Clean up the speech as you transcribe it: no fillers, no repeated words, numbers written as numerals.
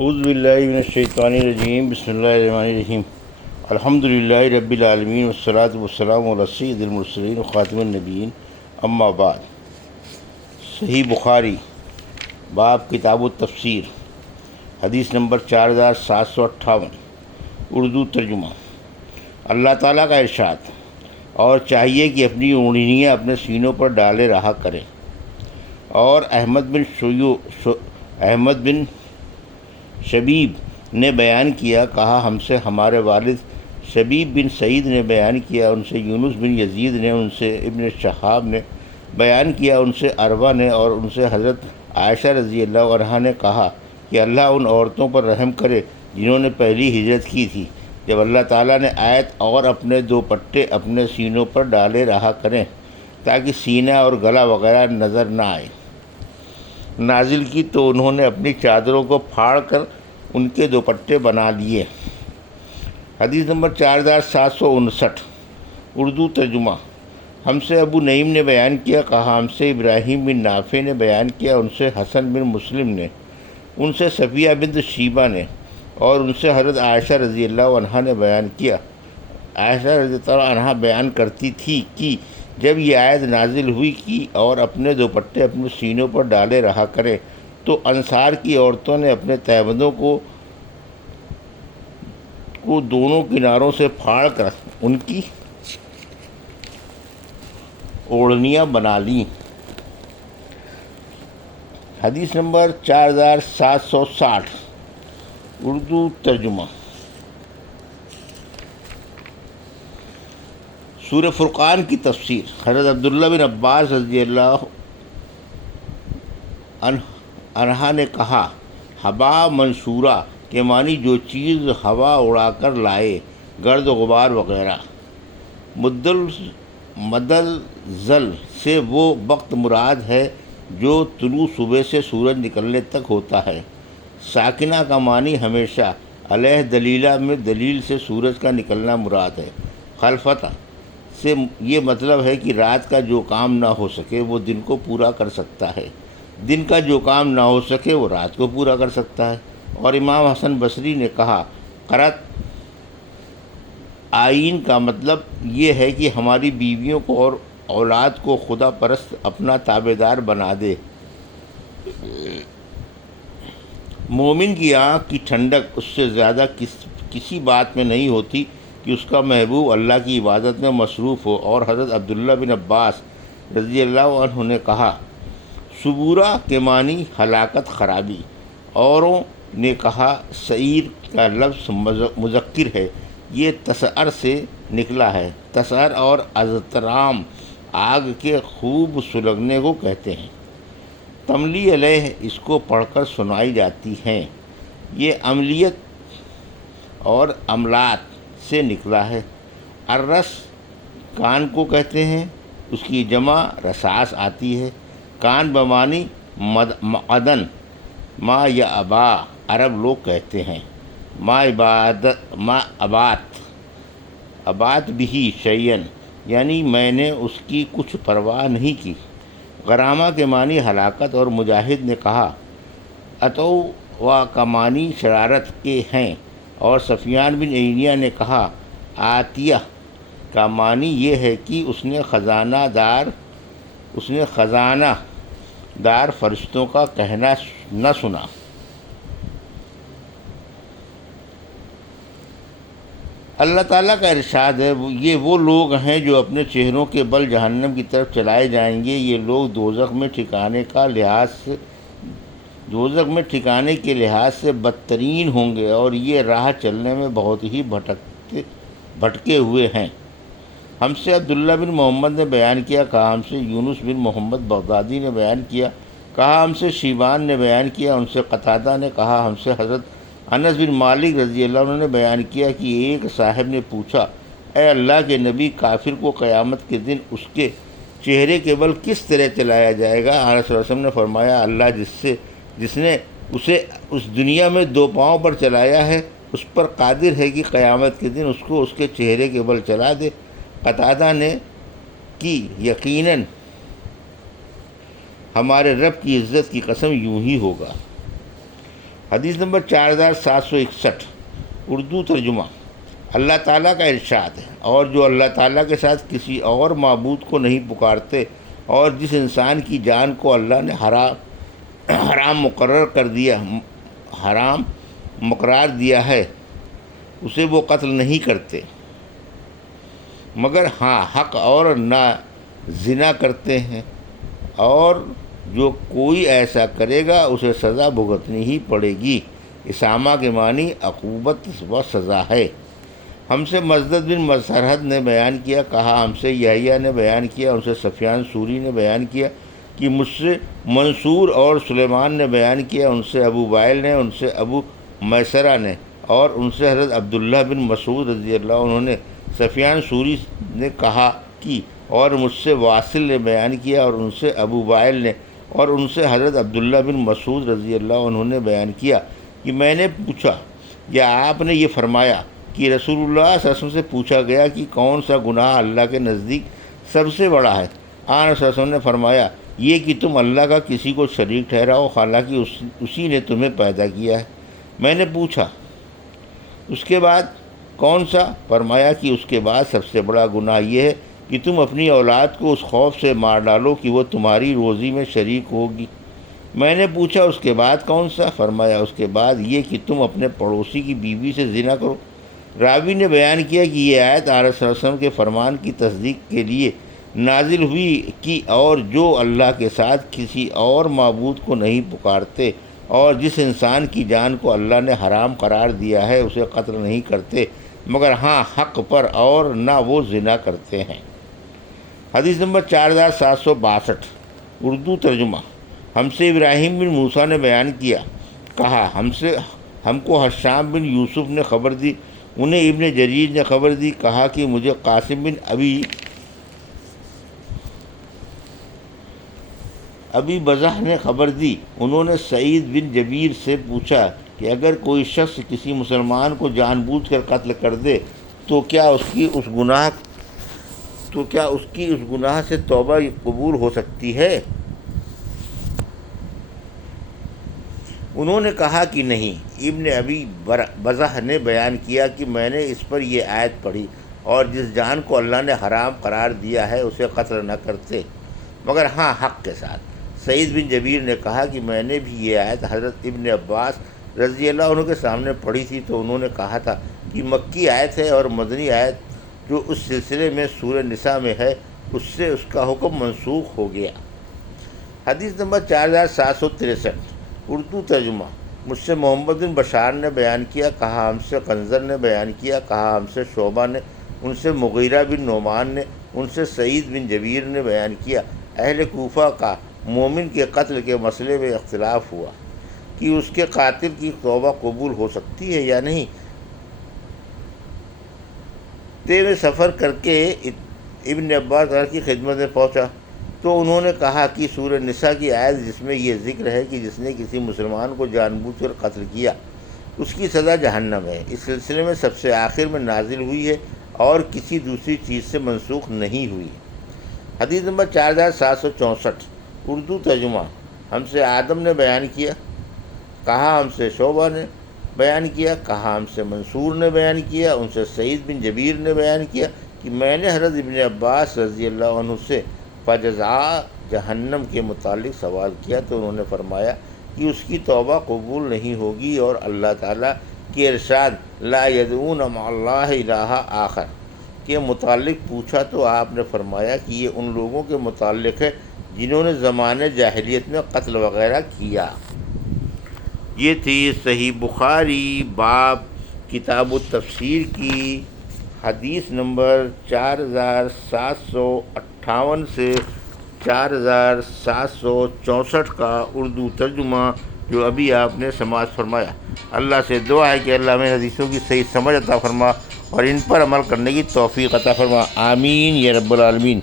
اعوذ باللہ من الشیطان الرجیم، بسم اللہ الرحمن الرحیم۔ الحمد للہ رب العالمین والصلاة والسلام علی سید المرسلین وخاتم النبیین، اما بعد۔ صحیح بخاری باب کتاب التفسیر، حدیث نمبر 4758، اردو ترجمہ۔ اللہ تعالیٰ کا ارشاد، اور چاہیے کہ اپنی اونگلیاں اپنے سینوں پر ڈالے رہا کریں۔ اور احمد بن شبیب نے بیان کیا، کہا ہم سے ہمارے والد شبیب بن سعید نے بیان کیا، ان سے یونس بن یزید نے، ان سے ابن شہاب نے بیان کیا، ان سے عروہ نے، اور ان سے حضرت عائشہ رضی اللہ عنہا نے کہا کہ اللہ ان عورتوں پر رحم کرے جنہوں نے پہلی ہجرت کی تھی، جب اللہ تعالیٰ نے آیت اور اپنے دوپٹے اپنے سینوں پر ڈالے رہا کریں تاکہ سینہ اور گلا وغیرہ نظر نہ آئے نازل کی، تو انہوں نے اپنی چادروں کو پھاڑ کر ان کے دوپٹے بنا لیے۔ حدیث نمبر 4759، اردو ترجمہ۔ ہم سے ابو نعیم نے بیان کیا، کہا ہم سے ابراہیم بن نافع نے بیان کیا، ان سے حسن بن مسلم نے، ان سے صفیہ بنت شیبہ نے، اور ان سے حضرت عائشہ رضی اللہ عنہا نے بیان کیا۔ عائشہ رضی اللہ عنہا بیان کرتی تھی کہ جب یہ آیت نازل ہوئی کہ اور اپنے دوپٹے اپنے سینوں پر ڈالے رہا کرے، تو انصار کی عورتوں نے اپنے تہبندوں کو دونوں کناروں سے پھاڑ کر ان کی اوڑھنیاں بنا لیں۔ حدیث نمبر 4760، اردو ترجمہ۔ سورہ فرقان کی تفسیر۔ حضرت عبداللہ بن عباس رضی اللہ عنہ نے کہا، ہبا منشورہ کے معنی جو چیز ہوا اڑا کر لائے، گرد و غبار وغیرہ۔ مدلزل سے وہ وقت مراد ہے جو طلوع صبح سے سورج نکلنے تک ہوتا ہے۔ ساکنہ کا معنی ہمیشہ، علیہ دلیلہ میں دلیل سے سورج کا نکلنا مراد ہے۔ خلفتہ سے یہ مطلب ہے کہ رات کا جو کام نہ ہو سکے وہ دن کو پورا کر سکتا ہے، دن کا جو کام نہ ہو سکے وہ رات کو پورا کر سکتا ہے۔ اور امام حسن بصری نے کہا، قرۃ آئین کا مطلب یہ ہے کہ ہماری بیویوں کو اور اولاد کو خدا پرست اپنا تابع دار بنا دے۔ مومن کی آنکھ کی ٹھنڈک اس سے زیادہ کسی بات میں نہیں ہوتی کہ اس کا محبوب اللہ کی عبادت میں مصروف ہو۔ اور حضرت عبداللہ بن عباس رضی اللہ عنہ نے کہا، صبورہ کے معنی ہلاکت، خرابی۔ اوروں نے کہا سعیر کا لفظ مذکر ہے، یہ تسعر سے نکلا ہے۔ تسعر اور اضطرام آگ کے خوب سلگنے کو کہتے ہیں۔ تملی علیہ اس کو پڑھ کر سنائی جاتی ہیں، یہ عملیت اور عملات سے نکلا ہے۔ الرس کان کو کہتے ہیں، اس کی جمع رساس آتی ہے۔ کان بمانی معدن، ما یا ابا عرب لوگ کہتے ہیں۔ ما ابات بھی شیئن، یعنی میں نے اس کی کچھ پرواہ نہیں کی۔ غرامہ کے معنی ہلاکت۔ اور مجاہد نے کہا، اتوا کا معنی شرارت کے ہیں۔ اور سفیان بن عینیہ نے کہا، آتیہ کا معنی یہ ہے کہ اس نے خزانہ دار فرشتوں کا کہنا نہ سنا۔ اللہ تعالیٰ کا ارشاد ہے، یہ وہ لوگ ہیں جو اپنے چہروں کے بل جہنم کی طرف چلائے جائیں گے۔ یہ لوگ دوزخ میں ٹھکانے کے لحاظ سے بدترین ہوں گے، اور یہ راہ چلنے میں بہت ہی بھٹکے ہوئے ہیں۔ ہم سے عبداللہ بن محمد نے بیان کیا، کہا ہم سے یونس بن محمد بغدادی نے بیان کیا، کہا ہم سے شیبان نے بیان کیا، ان سے قتادہ نے کہا ہم سے حضرت انس بن مالک رضی اللہ عنہ نے بیان کیا کہ ایک صاحب نے پوچھا، اے اللہ کے نبی، کافر کو قیامت کے دن اس کے چہرے کے بل کس طرح چلایا جائے گا؟ آپ صلی اللہ علیہ وسلم نے فرمایا، اللہ جس نے اسے اس دنیا میں دو پاؤں پر چلایا ہے، اس پر قادر ہے کہ قیامت کے دن اس کو اس کے چہرے کے بل چلا دے۔ قتادہ نے کی یقیناً ہمارے رب کی عزت کی قسم یوں ہی ہوگا۔ حدیث نمبر 4761 اردو ترجمہ۔ اللہ تعالیٰ کا ارشاد ہے، اور جو اللہ تعالیٰ کے ساتھ کسی اور معبود کو نہیں پکارتے، اور جس انسان کی جان کو اللہ نے حرام مقرار دیا ہے اسے وہ قتل نہیں کرتے، مگر ہاں حق اور نہ زنا کرتے ہیں، اور جو کوئی ایسا کرے گا اسے سزا بھگتنی ہی پڑے گی۔ اسامہ کے معنی عقوبت و سزا ہے۔ ہم سے مسدد بن مسرحد نے بیان کیا، کہا ہم سے یحییٰ نے بیان کیا، ان سے سفیان ثوری نے بیان کیا کہ مجھ سے منصور اور سلیمان نے بیان کیا، ان سے ابو وائل نے، ان سے ابو میسرہ نے، اور ان سے حضرت عبداللہ بن مسعود رضی اللہ عنہ نے۔ سفیان ثوری نے کہا کہ اور مجھ سے واصل نے بیان کیا، اور ان سے ابو وائل نے، اور ان سے حضرت عبداللہ بن مسعود رضی اللہ عنہ نے بیان کیا کہ میں نے پوچھا، یا آپ نے یہ فرمایا کہ رسول اللہ صلی اللہ علیہ وسلم سے پوچھا گیا کہ کون سا گناہ اللہ کے نزدیک سب سے بڑا ہے؟ آن صلی اللہ علیہ وسلم نے فرمایا، یہ کہ تم اللہ کا کسی کو شریک ٹھہراؤ حالانکہ اسی نے تمہیں پیدا کیا ہے۔ میں نے پوچھا اس کے بعد کون سا؟ فرمایا کہ اس کے بعد سب سے بڑا گناہ یہ ہے کہ تم اپنی اولاد کو اس خوف سے مار ڈالو کہ وہ تمہاری روزی میں شریک ہوگی۔ میں نے پوچھا اس کے بعد کون سا؟ فرمایا اس کے بعد یہ کہ تم اپنے پڑوسی کی بیوی سے زنا کرو۔ راوی نے بیان کیا کہ یہ آیت آرس صلی اللہ علیہ وسلم کے فرمان کی تصدیق کے لیے نازل ہوئی کہ اور جو اللہ کے ساتھ کسی اور معبود کو نہیں پکارتے، اور جس انسان کی جان کو اللہ نے حرام قرار دیا ہے اسے قتل نہیں کرتے، مگر ہاں حق پر، اور نہ وہ زنا کرتے ہیں۔ حدیث نمبر 4762 اردو ترجمہ۔ ہم سے ابراہیم بن موسیٰ نے بیان کیا، کہا ہم کو حشام بن یوسف نے خبر دی، انہیں ابن جریر نے خبر دی، کہا کہ مجھے قاسم بن ابی بزح نے خبر دی، انہوں نے سعید بن جبیر سے پوچھا کہ اگر کوئی شخص کسی مسلمان کو جان بوجھ کر قتل کر دے تو کیا اس کی اس گناہ سے توبہ قبول ہو سکتی ہے؟ انہوں نے کہا کہ نہیں۔ ابن ابی بزح نے بیان کیا کہ میں نے اس پر یہ آیت پڑھی، اور جس جان کو اللہ نے حرام قرار دیا ہے اسے قتل نہ کرتے، مگر ہاں حق کے ساتھ۔ سعید بن جبیر نے کہا کہ میں نے بھی یہ آیت حضرت ابن عباس رضی اللہ عنہ کے سامنے پڑھی تھی، تو انہوں نے کہا تھا کہ مکی آیت ہے، اور مدنی آیت جو اس سلسلے میں سورہ نساء میں ہے اس سے اس کا حکم منسوخ ہو گیا۔ حدیث نمبر 4763 اردو ترجمہ۔ مجھ سے محمد بن بشار نے بیان کیا، کہا ہم سے قنظر نے بیان کیا، کہا ہم سے شعبہ نے، ان سے مغیرہ بن نعمان نے، ان سے سعید بن جبیر نے بیان کیا، اہل کوفہ کا مومن کے قتل کے مسئلے میں اختلاف ہوا کہ اس کے قاتل کی توبہ قبول ہو سکتی ہے یا نہیں۔ میں سفر کر کے ابن عباس کی خدمت میں پہنچا تو انہوں نے کہا کہ سورہ نساء کی آیت جس میں یہ ذکر ہے کہ جس نے کسی مسلمان کو جان بوجھ کر قتل کیا اس کی سزا جہنم ہے، اس سلسلے میں سب سے آخر میں نازل ہوئی ہے اور کسی دوسری چیز سے منسوخ نہیں ہوئی۔ حدیث نمبر 4764 اردو ترجمہ۔ ہم سے آدم نے بیان کیا، کہا ہم سے شعبہ نے بیان کیا، کہا ہم سے منصور نے بیان کیا، ان سے سعید بن جبیر نے بیان کیا کہ میں نے حضرت ابن عباس رضی اللہ عنہ سے فجزا جہنم کے متعلق سوال کیا، تو انہوں نے فرمایا کہ اس کی توبہ قبول نہیں ہوگی، اور اللہ تعالیٰ کے ارشاد لا یدعون مع اللہ الہ آخر کے متعلق پوچھا تو آپ نے فرمایا کہ یہ ان لوگوں کے متعلق ہے جنہوں نے زمانے جاہلیت میں قتل وغیرہ کیا۔ یہ تھی صحیح بخاری باب کتاب التفسیر کی حدیث نمبر 4758 سے 4764 کا اردو ترجمہ جو ابھی آپ نے سماعت فرمایا۔ اللہ سے دعا ہے کہ اللہ ہمیں حدیثوں کی صحیح سمجھ عطا فرما اور ان پر عمل کرنے کی توفیق عطا فرما، آمین یا رب العالمین۔